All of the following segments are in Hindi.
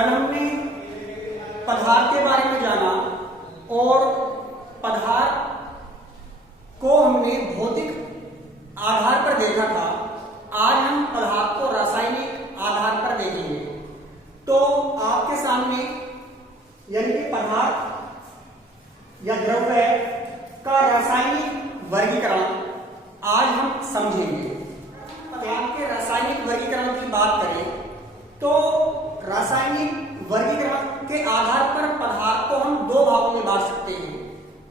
कल हमने पदार्थ के बारे में जाना और पदार्थ को हमने भौतिक आधार पर देखा था। आज हम पदार्थ को रासायनिक आधार पर देखेंगे। तो आपके सामने यानी कि पदार्थ या द्रव्य का रासायनिक वर्गीकरण आज हम समझेंगे। पदार्थ के रासायनिक वर्गीकरण की बात करें तो रासायनिक वर्गीकरण के आधार पर पदार्थ को हम दो भागों में बांट सकते हैं,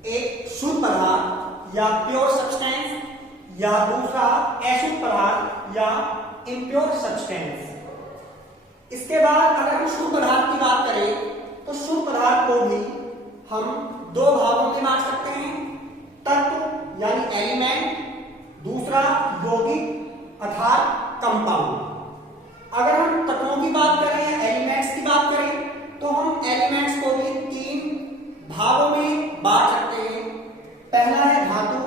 एक शुद्ध पदार्थ या प्योर सब्सटेंस या दूसरा अशुद्ध पदार्थ या इम्प्योर सब्सटेंस। इसके बाद अगर हम शुद्ध पदार्थ की बात करें तो शुद्ध पदार्थ को भी हम दो भागों में बांट सकते हैं, तत्व यानी एलिमेंट, दूसरा यौगिक अर्थात कंपाउंड। अगर हम तत्वों की बात करें या एलिमेंट्स की बात करें तो हम एलिमेंट्स को भी तीन भागों में बांट सकते हैं। पहला है धातु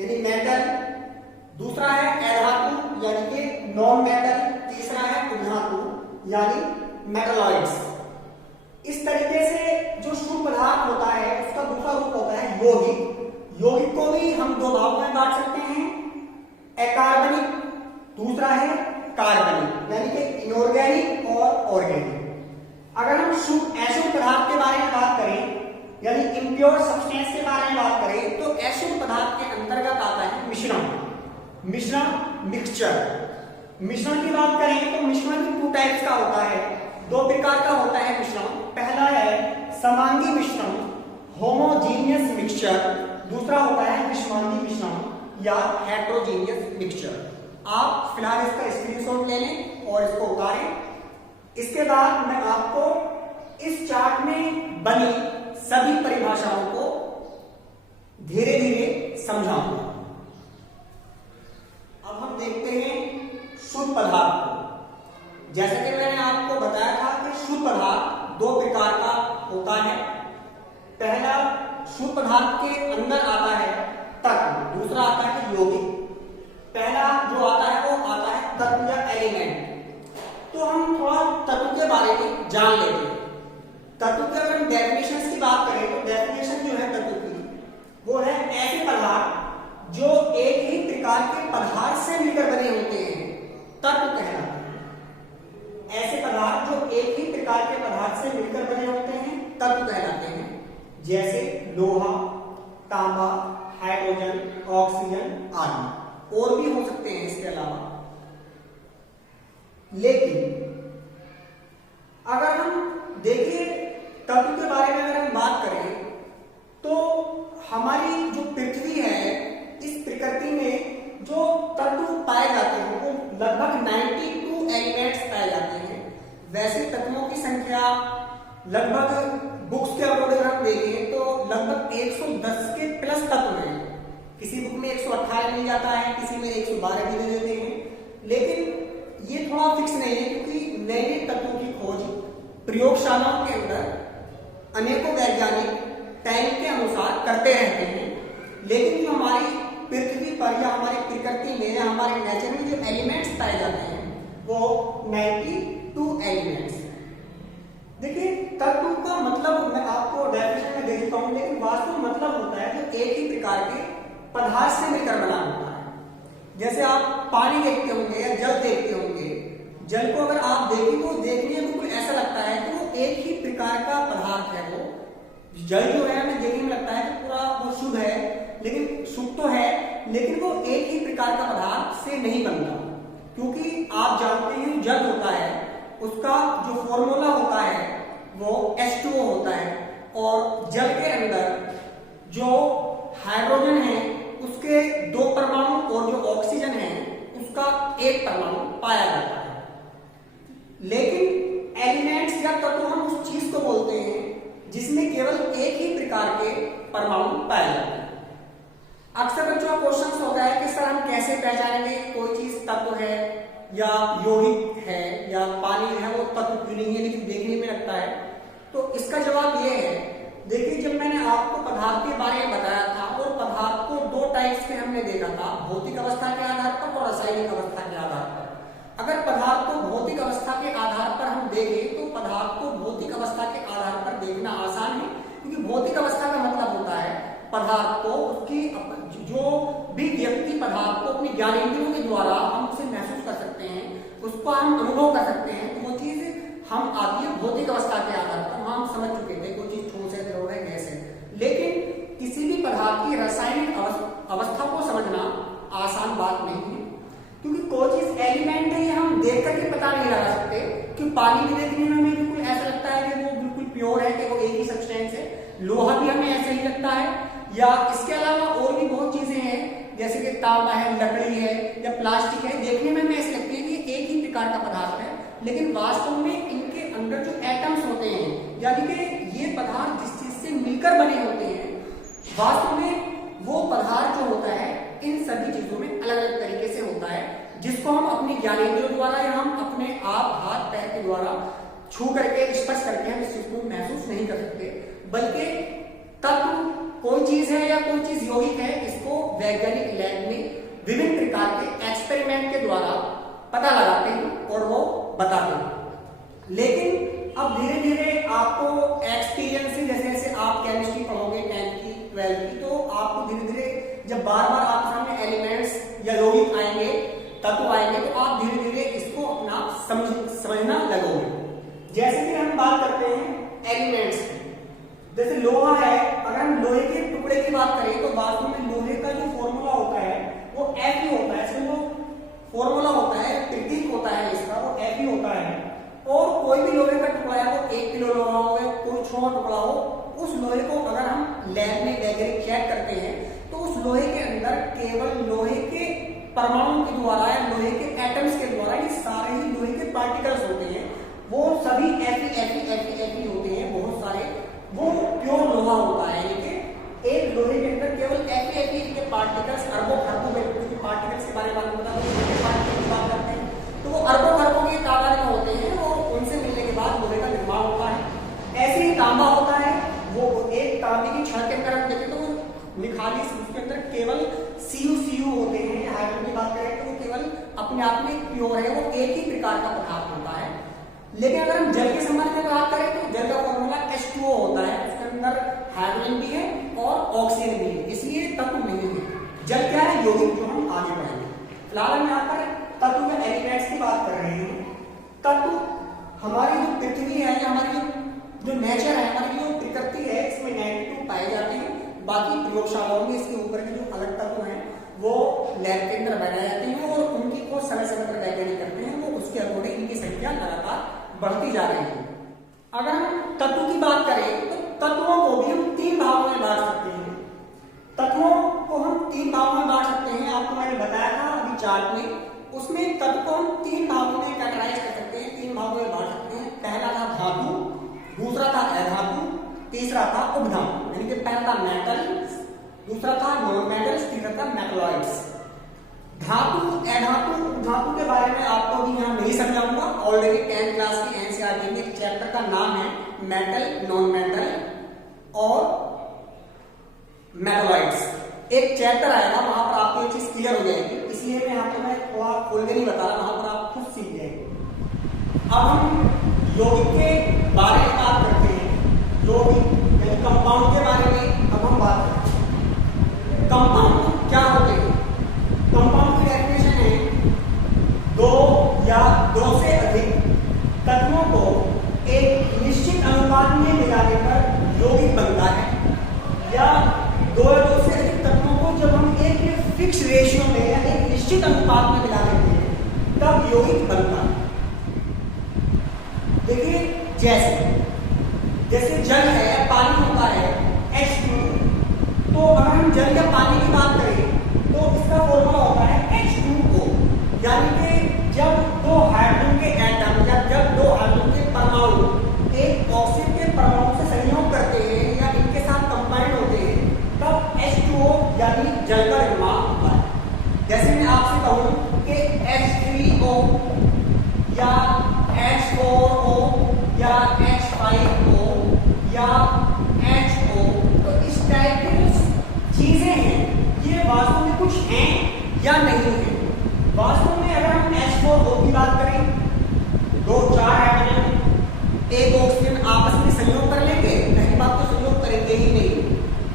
यानी मेटल, दूसरा है अधातु यानी कि नॉन मेटल, तीसरा है उधातु यानी मेटलॉइड्स। इस तरीके से जो शुद्ध पदार्थ होता है उसका दूसरा रूप होता है यौगिक। यौगिक को भी हम दो भागों में बांट सकते हैं, अकार्बनिक, दूसरा है कार्बनिक यानी कि इनऑर्गेनिक और ऑर्गेनिक। अगर हम शुद्ध अशुद्ध पदार्थ के बारे में बात करें यानी इम्प्योर सब्सटेंस के बारे में बात करें तो अशुद्ध पदार्थ के अंतर्गत आता है मिश्रण, मिक्सचर। मिश्रण की बात करें तो मिश्रण भी टू टाइप्स का होता है, दो प्रकार का होता है मिश्रण। पहला है समांगी मिश्रण होमोजीनियस मिक्सचर, दूसरा होता है विषमांगी मिश्रण या हेटेरोजीनियस मिक्सचर। आप फिलहाल इसका स्क्रीनशॉट ले लें और इसको उतारें। इसके बाद मैं आपको इस चार्ट में बनी सभी परिभाषाओं को धीरे धीरे समझाऊंगा। अब हम देखते हैं शुद्ध पदार्थ को। जैसे कि मैंने आपको बताया था कि शुद्ध पदार्थ दो प्रकार का होता है। पहला शुद्ध पदार्थ के अंदर आता है तत्व, दूसरा आता है यौगिक। पहला जो आता है वो आता है तत्व या एलिमेंट। तो हम थोड़ा तत्व के बारे में जान लेते हैं। तत्व की अगर हम डेफिनेशन की बात करें तो डेफिनेशन जो है तत्व की वो है ऐसे पदार्थ जो एक ही प्रकार के पदार्थ से मिलकर बने होते हैं, तत्व कहलाते हैं। ऐसे पदार्थ जो एक ही प्रकार के पदार्थ से मिलकर बने होते हैं तत्व कहलाते हैं, जैसे लोहा, तांबा, हाइड्रोजन, ऑक्सीजन आदि। और भी हो सकते हैं इसके अलावा। लेकिन अगर हम देखिए तत्व के बारे में अगर हम बात करें तो हमारी जो पृथ्वी है इस प्रकृति में जो तत्व पाए जाते हैं वो लगभग 92 एलिमेंट्स पाए जाते हैं। वैसे तत्वों की संख्या लगभग बुक्स के अकॉर्डिंग हम देखें तो लगभग 110 के प्लस तत्व हैं। किसी बुक में 118 मिल जाता है, किसी में 112 भी दे देते हैं। लेकिन ये थोड़ा फिक्स नहीं है क्योंकि नए नए तत्वों की खोज प्रयोगशालाओं के अंदर अनेकों वैज्ञानिक टाइम के अनुसार करते रहते हैं। लेकिन जो हमारी पृथ्वी पर या हमारी प्रकृति में या हमारे नेचर में जो एलिमेंट्स पाए जाते हैं वो 92 एलिमेंट्स। देखिए तत्व का मतलब मैं आपको डेफिनेशन में दे देता हूं, लेकिन वास्तव में मतलब होता है जो एक ही प्रकार के पदार्थ से मिलकर बना होता है। जैसे आप पानी देखते होंगे या जल देखते होंगे, जल को अगर आप देखें तो देखने में बिल्कुल ऐसा लगता है कि वो एक ही प्रकार का पदार्थ है। वो जल जो है हमें देखने में लगता है कि पूरा वो शुद्ध है, लेकिन शुद्ध तो है लेकिन वो एक ही प्रकार का पदार्थ से नहीं बनता। क्योंकि आप जानते हैं जल होता है उसका जो फॉर्मूला होता है वो H2O होता है और जल के अंदर जो हाइड्रोजन है उसके 2 परमाणु और जो ऑक्सीजन है उसका 1 परमाणु पाया जाता है। लेकिन एलिमेंट्स या तत्व हम उस चीज को बोलते हैं जिसमें केवल एक ही प्रकार के परमाणु पाए जाते हैं। अक्सर बच्चों का क्वेश्चन होता है कि सर हम कैसे पहचानेंगे कोई चीज तत्व है या यौगिक है या पानी है वो तत्व क्यों नहीं है लेकिन देखने में लगता है। तो इसका जवाब ये है, देखिए जब मैंने आपको पदार्थ के बारे में बताया था और पदार्थ को 2 टाइप्स में हमने देखा था, भौतिक अवस्था के आधार पर और रासायनिक अवस्था के आधार पर। अगर पदार्थ को भौतिक अवस्था के आधार पर हम देखें तो पदार्थ को भौतिक अवस्था के आधार पर देखना आसान है, क्योंकि भौतिक अवस्था का मतलब होता है पदार्थ को उसकी जो भी व्यक्ति पदार्थ को अपने ज्ञानेंद्रियों के द्वारा हम उसे महसूस कर सकते हैं, उसको हम अनुभव कर सकते हैं, तो वो चीज हम आती है भौतिक अवस्था के आधार पर। हम समझ चुके थे कोई चीज ठोस है, द्रव है, गैस है, लेकिन किसी भी पदार्थ की रासायनिक अवस्था को समझना आसान बात नहीं है, क्योंकि कोई चीज एलिमेंट है ये हम देख करके पता नहीं लगा सकते। कि पानी भी देखने में हमें बिल्कुल ऐसा लगता है कि वो बिल्कुल प्योर है, कि वो एक ही सब्सटेंस है, लोहा भी हमें ऐसा ही लगता है, या इसके अलावा और भी बहुत चीजें हैं जैसे कि तांबा है, लकड़ी है या प्लास्टिक है, देखने में हमें ऐसे लगती है कि एक ही प्रकार का पदार्थ है, लेकिन वास्तव में इनके अंदर जो एटम्स होते हैं, यानी कि ये पदार्थ जिस चीज से मिलकर बने होते हैं, वास्तव में वो पदार्थ जो होता है इन सभी चीजों में अलग अलग तरीके से होता है, जिसको हम अपने ज्ञानेंद्रियों द्वारा या हम अपने आप हाथ पैर के द्वारा छू करके स्पर्श करके हम इस चीज को महसूस नहीं कर सकते। बल्कि तत्व कोई चीज है या कोई चीज यौगिक है, इसको वैज्ञानिक लैब में विभिन्न प्रकार के एक्सपेरिमेंट के द्वारा पता लगाते हैं और वो बताते हैं। लेकिन अब धीरे धीरे आपको एक्सपीरियंस से, जैसे जैसे आप केमिस्ट्री पढ़ोगे 10th की 12th की, तो आपको धीरे धीरे जब बार बार आपके सामने एलिमेंट्स या यौगिक आएंगे, तत्व आएंगे, तो आप धीरे धीरे इसको अपना समझना लगोगे। जैसे कि हम बात करते हैं एलिमेंट्स की, जैसे लोहा है, अगर हम लोहे के टुकड़े की बात करें तो वास्तव में लोहे का जो फॉर्मूला होता है वो Fe होता है, इसमें जो फॉर्मूला होता है, प्रतीक होता है इसका, वो Fe होता है। और कोई भी लोहे का टुकड़ा है, वो 1 किलो लोहा हो या कोई छोटा टुकड़ा हो, उस लोहे को अगर हम लैब में वैज्ञानिक चेक करते हैं तो उस लोहे के अंदर केवल लोहे के परमाणु के द्वारा या लोहे के एटम्स के द्वारा ये सारे ही लोहे के पार्टिकल्स होते हैं, वो सभी Fe होते हैं, बहुत सारे, वो प्योर लोहा होता है। यानी कि एक लोहे के अंदर केवल Fe के पार्टिकल्स, अरबों खरबों के पार्टिकल्स के बारे में बता दो, पार्टिकल्स की बात करते हैं तो वो अरबों खरबों के तादाद में होते हैं, वो उनसे मिलने के बाद लोहे का निर्माण होता है। ऐसे ही तांबा होता है, वो एक तांबे की छड़ के अंदर हम देखें तो निखालिस, उसके अंदर केवल Cu होते हैं। हाइड्रोजन की बात करें तो वो केवल अपने आप में प्योर है, वो एक ही प्रकार का पदार्थ होता है। लेकिन अगर हम जल के संबंध में बात करें तो जल का फॉर्मूला H2O होता है, उसके अंदर हाइड्रोजन भी है और ऑक्सीजन भी है, इसलिए तत्व नहीं है। जल क्या है? यौगिक, जो हम आगे पढ़ेंगे। फिलहाल हम यहाँ पर तत्व या एलिमेंट्स की बात कर रहे हैं। तत्व हमारी जो पृथ्वी है या हमारी जो नेचर है, हमारी जो प्रकृति है, इसमें 92 पाए जाते हैं। बाकी प्रयोगशालाओं में इसके ऊपर के जो अलग तत्व हैं वो लैब के अंदर बनाए जाते हैं और उनकी को समय समय पर वैज्ञानिक करते हैं, वो उसके अकॉर्डिंग इनकी संख्या लगातार बढ़ती जा रही है। अगर हम तत्व की बात करें तो तत्वों को भी हम 3 भागों में बांट सकते हैं। तत्वों को हम 3 भागों में बांट सकते हैं, आपको मैंने बताया था अभी चार्ट में, उसमें तत्व को हम 3 भागों में कैटेगराइज कर सकते हैं, 3 भागों में बांट सकते हैं। पहला था धातु, दूसरा था अधातु, तीसरा था उपधातु। यानी कि पहला था मेटल, दूसरा था नॉन मेटल्स, तीसरा था मेटलॉइड्स। धातु, अधातु, उपधातु के बारे में आपको भी यहाँ नहीं समझाऊंगा, ऑलरेडी 10th क्लास की एनसीईआरटी में एक चैप्टर का नाम है मेटल, नॉन मेटल और मेटलॉइड्स। एक चैप्टर आएगा, वहां पर आपको ये चीज क्लियर हो जाएगी, इसलिए मैं यहाँ पे मैं थोड़ा खोल के नहीं बता रहा, वहां पर आप खुद सीख जाएंगे। अब हम यौगिक के बारे में बात करते हैं, यौगिक यानी कंपाउंड के बारे में अब हम बात करते हैं। कंपाउंड क्या होते हैं? कंपाउंड की डेफिनेशन है 2 या 2 से अधिक तत्वों को एक निश्चित अनुपात में मिलाने पर यौगिक बनता है, या 2 या 2 से अधिक तत्वों को जब हम एक फिक्स रेशियो में या एक निश्चित अनुपात में मिला लेते हैं तब यौगिक बनता है। देखिए जैसे जल है या पानी होता है H2, तो अगर हम जल या पानी की बात करें तो इसका फॉर्मूला होता है H2O। यानी कि जब 2 हाइड्रोजन के एटम या जब 2 हाइड्रोजन के परमाणु एक ऑक्सीजन के परमाणु से संयोग करते हैं या इनके साथ कंबाइंड होते हैं तब H2O यानी जल का निर्माण होता है। जैसे मैं आपसे कहूं कि H3O या H4O या H5O या HO, तो इस टाइप की जो चीजें हैं ये एक ऑक्सीजन आपस में संयोग कर लेंगे? पहली बात तो संयोग करेंगे ही नहीं,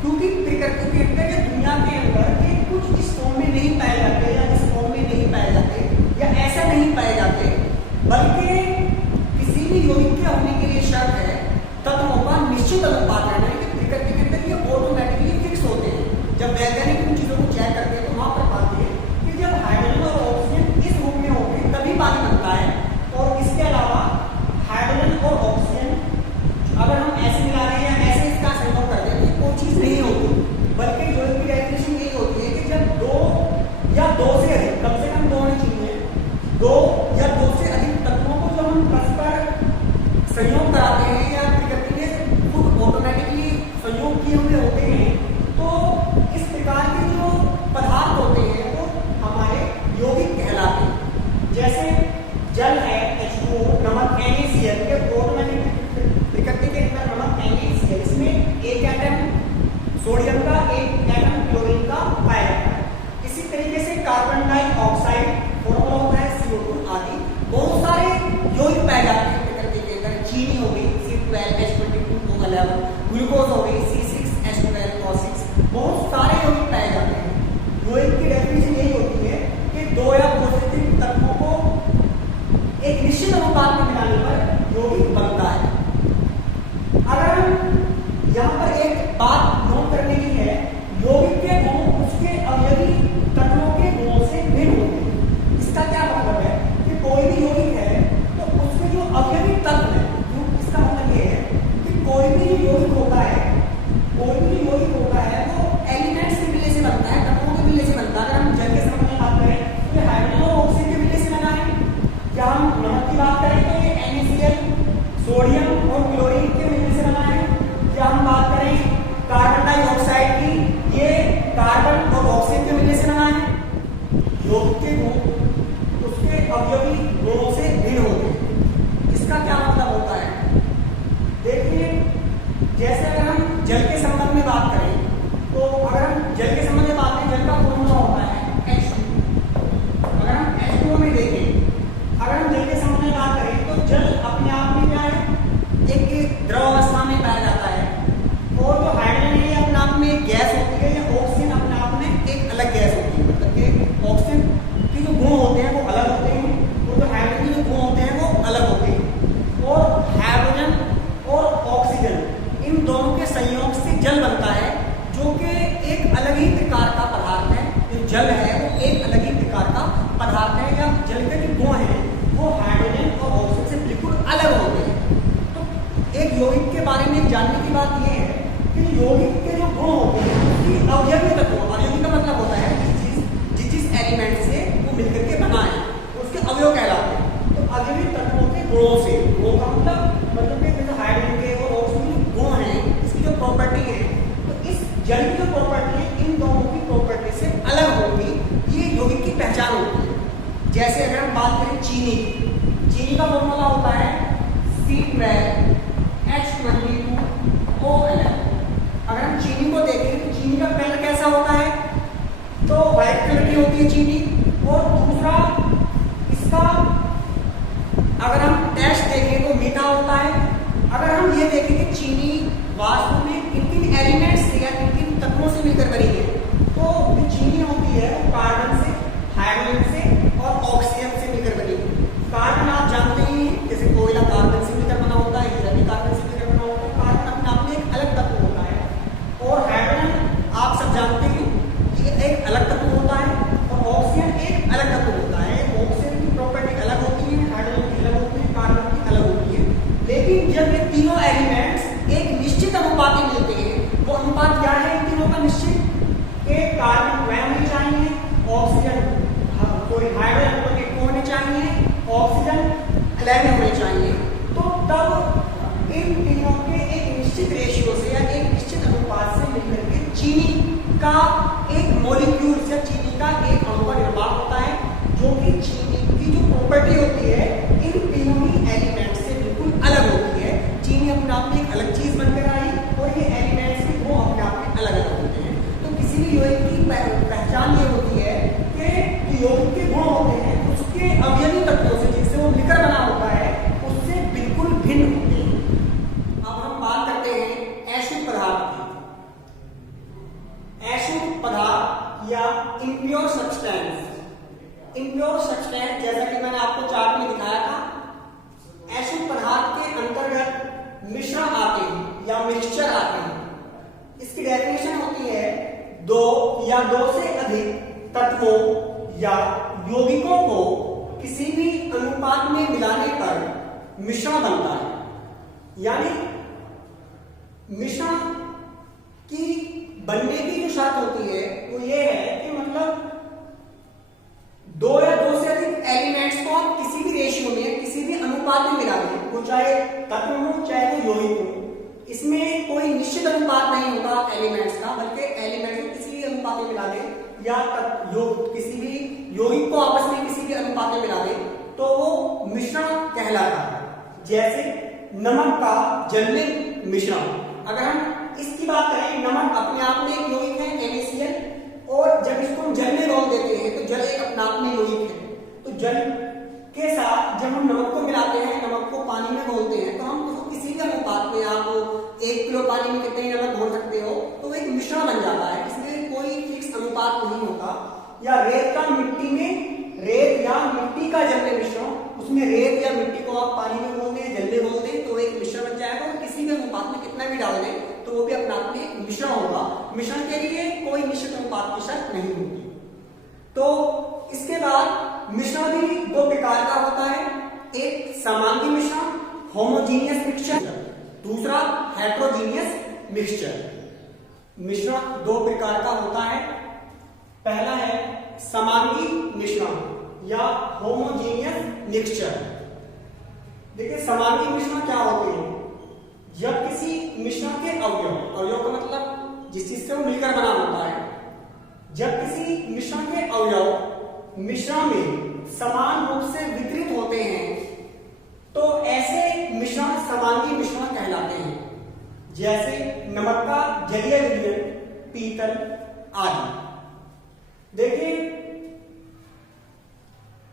क्योंकि प्रकृति के अंदर या दुनिया के अंदर ये कुछ इस फॉर्म में नहीं पाए जाते या इस फॉर्म में नहीं पाए जाते या ऐसा नहीं पाए जाते, बल्कि किसी भी यौगिक के होने के लिए शर्त है तत्वों का निश्चित अनुपात रहना है कि प्रकृति के अंदर ये ऑटोमेटिकली फिक्स होते हैं। जब वैज्ञानिक इन चीजों को चेक करते हैं तो वहां पर पाते हैं कि जब हाइड्रोजन और ऑक्सीजन इस रूप में होते हैं तभी पानी बनता है। और इसके अलावा हाइड्रोजन और ऑक्सीजन अगर हम ऐसे मिला रहे हैं या ऐसे इसका संयोग कर दें तो कोई चीज नहीं होती, बल्कि जो इनकी डेफिनेशन यही होती है कि जब दो या दो से अधिक, कम से कम दो होनी चाहिए, दो या दो से अधिक तत्वों को जब हम परस्पर संयोग कराते हैं या प्रकृति में खुद ऑटोमेटिकली संयोग किए हुए होते हैं, तो इस प्रकार के जो पदार्थ होते हैं वो हमारे यौगिक कहलाते हैं। जैसे जल है H2O, नमक NaCl, ये ऑटोमेटिक प्रकृति के अंदर नमक NaCl, इसमें एक एटम सोडियम का एक एटम क्लोरीन का पाया जाता है। इसी तरीके से कार्बन डाइऑक्साइड फॉर्मूला होता है CO2 आदि बहुत सारे यौगिक पाए जाते हैं प्रकृति के अंदर। चीनी हो गई C12H22O11, ग्लूकोज हो गई C6H12O6, बहुत सारे यौगिक पाए जाते हैं। यौगिक की डेफिनेशन यही होती है कि दो या दो से अधिक तत्वों को एक निश्चित अनुपात में मिलाने पर यौगिक बनता है। अगर हम यहाँ पर एक बात नोट करने की है, यौगिक के गुण उसके अवयवी तत्वों के गुणों से भिन्न होते हैं। इसका क्या मतलब है कि कोई भी यौगिक है तो उसके जो अवयवी तत्व है, इसका मतलब ये है कि कोई भी जो यौगिक होता है, कोई भी जो यौगिक होता है वो एलिमेंट्स के मिलने से बनता है, तत्वों के मिलने से बनता है। अगर हम जल के संबंध में बात करें तो हाइड्रोजन और ऑक्सीजन के मिलने से बना है। क्या हम नमक की बात करें तो ये NaCl, सोडियम और क्लोरीन के मिलने से बना है। क्या हम बात करें कार्बन डाइऑक्साइड की, ये कार्बन और ऑक्सीजन के मिलने से बना है। यौगिक के गुण उसके अवयवी गुणों से भिन्न होते हैं। इसका क्या मतलब होता है? देखिए, जैसे अगर हम जल के संबंध में बात करें तो अगर हम जल के संबंध में बात करें, जल का फॉर्मूला होता है H2। अगर हम H2O में देखें, अगर हम जल के संबंध में बात करें तो जल अपने आप में क्या है, एक द्रव अवस्था में पाया जाता है। और जो हाइड्रोजन है ये अपने आप में एक गैस होती है, या ऑक्सीजन अपने आप में एक अलग गैस होती है। मतलब कि ऑक्सीजन के जो गुण होते हैं वो अलग होते हैं और जो हाइड्रोजन के जो गुण होते हैं वो अलग होते हैं। और हाइड्रोजन और ऑक्सीजन इन दोनों के संयोग से जल बनता है, जो कि एक अलग ही प्रकार का पदार्थ है। जो जल है वो एक अलग ही प्रकार का पदार्थ है, या जल के जो गुण है वो हाइड्रोजन और ऑक्सीजन से बिल्कुल अलग होते हैं। तो एक यौगिक के बारे में जानने की बात यह है कि यौगिक के जो गुण होते हैं उसकी अवयवी तत्व, अवयवी का मतलब होता है जिस एलिमेंट से वो मिलकर के बना है उसके अवयव कहलाते हैं। तो अवयवी तत्वों के गुणों से, गुणों का मतलब कि जैसे हाइड्रोजन के और ऑक्सीजन के गुण हैं, इसकी जो प्रॉपर्टी है, तो इस जल की जो प्रॉपर्टी है इन दोनों की प्रॉपर्टी से अलग होगी, ये यौगिक की पहचान होती है। जैसे अगर हम बात करें चीनी, चीनी का फॉर्मूला होता है C12H22O11। अगर हम चीनी को देखें तो चीनी का कलर कैसा होता है, तो व्हाइट कलर की होती है चीनी। और दूसरा इसका अगर हम टेस्ट देखें तो मीठा होता है। अगर हम ये देखें कि चीनी वास्तव में किन किन एलिमेंट्स से या किन किन तत्वों से मिलकर बनी है, तो जो चीनी होती है कार्बन से, हाइड्रोजन से और ऑक्सीजन से मिलकर बनी है। कार्बन आप जानते ही हैं, जैसे कोयला कार्बन से मिलकर बना होता है, हीरा भी कार्बन से मिलकर बना होता है। कार्बन अपने आप में एक अलग तत्व होता है। और हाइड्रोजन आप सब जानते हैं ये एक अलग तत्व होता है, और ऑक्सीजन एक अलग तत्व होता है। ऑक्सीजन की प्रॉपर्टी अलग होती है, हाइड्रोजन की अलग होती है, कार्बन की अलग होती है। लेकिन जब ये तीनों एलिमेंट्स एक निश्चित अनुपात में मिलते हैं, वो अनुपात क्या है इन तीनों का निश्चित, इम्प्योर सब्सटेंस। इम्प्योर सब्सटेंस जैसा कि मैंने आपको चार्ट में दिखाया था, ऐसे पदार्थ के अंतर्गत मिश्रण आते हैं या मिक्सचर आते हैं। इसकी डेफिनेशन होती है दो या दो से अधिक तत्वों या यौगिकों को किसी भी अनुपात में मिलाने पर मिश्रण बनता है। यानी मिश्रण की बनने की जो शर्त होती है वो ये है कि मतलब दो या दो से अधिक एलिमेंट्स को आप किसी भी रेशियो में, किसी भी अनुपात में मिला दें, वो चाहे तत्व हो चाहे वो यौगिक हो, इसमें कोई निश्चित अनुपात नहीं होगा एलिमेंट्स का, बल्कि एलिमेंट्स को किसी भी अनुपात में मिला दें या किसी भी यौगिक को आपस में किसी भी अनुपात में मिला दें तो वो मिश्रण कहलाता है। जैसे नमक का जल में मिश्रण। अगर हम इसकी बात करें, नमक अपने आप में एक यौगिक है NaCl, और जब इसको हम जल में घोल देते हैं तो जल एक अपने आप में यौगिक है। तो जल के साथ जब हम नमक को मिलाते हैं, नमक को पानी में घोलते हैं, तो हम उसको किसी भी अनुपात में, आप 1 किलो पानी में कितने नमक घोल सकते हो, तो एक मिश्रण बन जाता है। इसमें कोई फिक्स अनुपात नहीं होता। या रेत का मिट्टी में, रेत या मिट्टी का जल में मिश्रण, उसमें रेत या मिट्टी को आप पानी में घोल दें, जल में घोल दें तो एक मिश्रण बन जाएगा, और किसी भी अनुपात में कितना भी डाल दें तो वो भी अपने आप में एक मिश्रण होगा। मिश्रण के लिए कोई निश्चित अनुपात की शर्त नहीं होती। तो इसके बाद मिश्रण भी दो प्रकार का होता है, एक समांगी मिश्रण होमोजीनियस मिक्सचर, दूसरा हेटेरोजीनियस मिक्सचर। मिश्रण दो प्रकार का होता है। पहला है समांगी मिश्रण या होमोजीनियस मिक्सचर। देखिए समांगी मिश्रण क्या होते हैं? जब किसी मिश्रण के अवयव, अवयव का मतलब जिस चीज से वो मिलकर बना होता है, जब किसी मिश्रण के अवयव मिश्रण में समान रूप से वितरित होते हैं तो ऐसे मिश्रण समांगी मिश्रण कहलाते हैं। जैसे नमक का जलीय विलयन, पीतल आदि। देखिए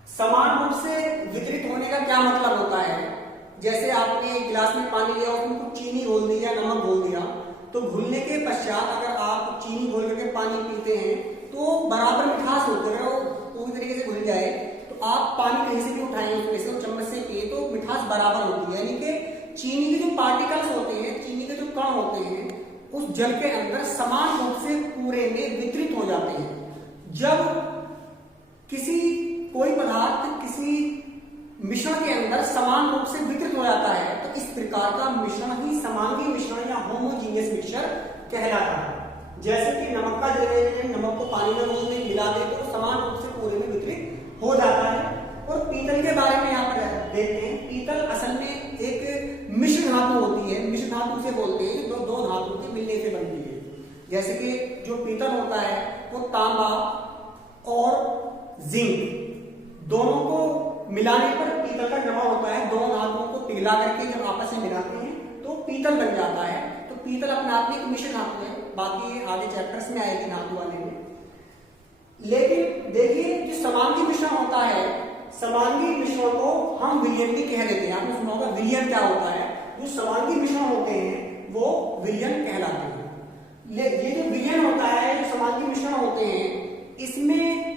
समान रूप से वितरित होने का क्या मतलब होता है? जैसे आपने एक गिलास में पानी लिया, उसमें कुछ चीनी घोल दी या नमक घोल दिया, तो घुलने के पश्चात अगर आप चीनी घोल करके पानी पीते हैं तो बराबर मिठास होती है, वो पूरी तरीके से घुल जाए, तो आप पानी कहीं से भी उठाएंगे, उसमें से चम्मच से पिए तो मिठास बराबर होती है। यानी कि चीनी के जो पार्टिकल्स होते हैं, चीनी के जो कण होते हैं, उस जल के अंदर समान रूप से पूरे में वितरित हो जाते हैं। जब किसी कोई पदार्थ किसी मिश्रण के अंदर समान रूप से वितरित हो जाता है तो इस प्रकार का मिश्रण ही समांगी मिश्रण या होमोजीनियस मिक्सचर कहलाता है। जैसे कि नमक का जल में नमक को पानी में घोल दें, मिला दें तो समान रूप से पूरे में वितरित हो जाता है। और पीतल के बारे में आप देखते हैं, पीतल असल में एक मिश्र धातु होती है। मिश्र धातु से बोलते हैं जो दो धातु के मिलने से बनती है। जैसे कि जो पीतल होता है वो तांबा और जिंक दोनों को मिलाने पर पीतल का जमा होता है। दोनों धातुओं को पिघला करके जब आपस में मिलाते हैं तो पीतल बन जाता है। तो पीतल अपने आप में एक मिश्र धातु है, बाकी आगे चैप्टर्स में आएगी धातु वाले में। लेकिन देखिए जो समांगी मिश्रण होता है, समांगी मिश्रण को हम विलयन भी कह देते हैं। आपने सुना होगा विलयन क्या होता है। जो समांगी मिश्रण होते हैं वो विलयन कहलाते हैं। ये जो विलयन होता है, जो समांगी मिश्रण होते हैं, इसमें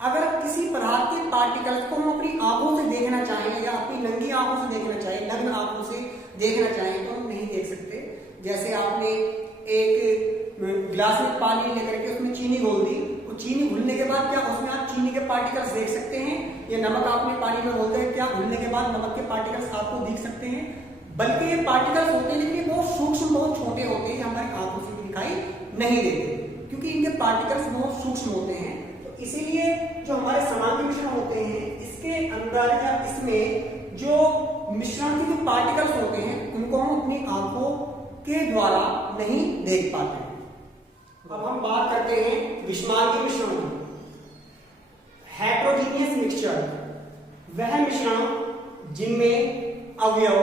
अगर किसी पदार्थ के पार्टिकल्स को हम अपनी आंखों से देखना चाहें या अपनी नंगी आंखों से देखना चाहें, नग्न आंखों से देखना चाहें तो हम नहीं देख सकते। जैसे आपने एक गिलास में पानी लेकर के उसमें चीनी घोल दी, वो चीनी घुलने के बाद क्या उसमें आप चीनी के पार्टिकल्स देख सकते हैं? या नमक आपने पानी में घोलते हैं, क्या घुलने के बाद नमक के पार्टिकल्स आपको दिख सकते हैं? बल्कि ये पार्टिकल्स होते हैं लेकिन बहुत सूक्ष्म, बहुत छोटे होते हैं, हमारी आंखों से दिखाई नहीं देते क्योंकि इनके पार्टिकल्स बहुत सूक्ष्म होते हैं। इसीलिए जो हमारे समांगी मिश्रण होते हैं इसके अंदर या इसमें जो मिश्रण के जो पार्टिकल्स होते हैं उनको हम अपनी आंखों के द्वारा नहीं देख पाते। अब हम बात करते हैं विषमांगी मिश्रण की। हेटेरोजीनियस मिक्सचर वह मिश्रण जिनमें अवयव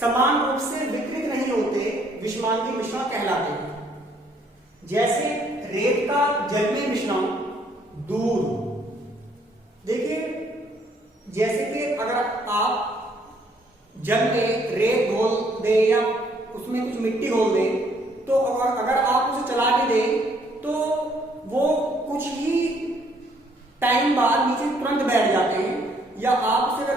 समान रूप से वितरित नहीं होते विषमांगी मिश्रण कहलाते हैं। जैसे रेत का जल में मिश्रण, दूध। देखिए जैसे कि अगर आप जल में रेत घोल दें या उसमें कुछ मिट्टी घोल दें तो अगर आप उसे चला के दें तो वो कुछ ही या आपसे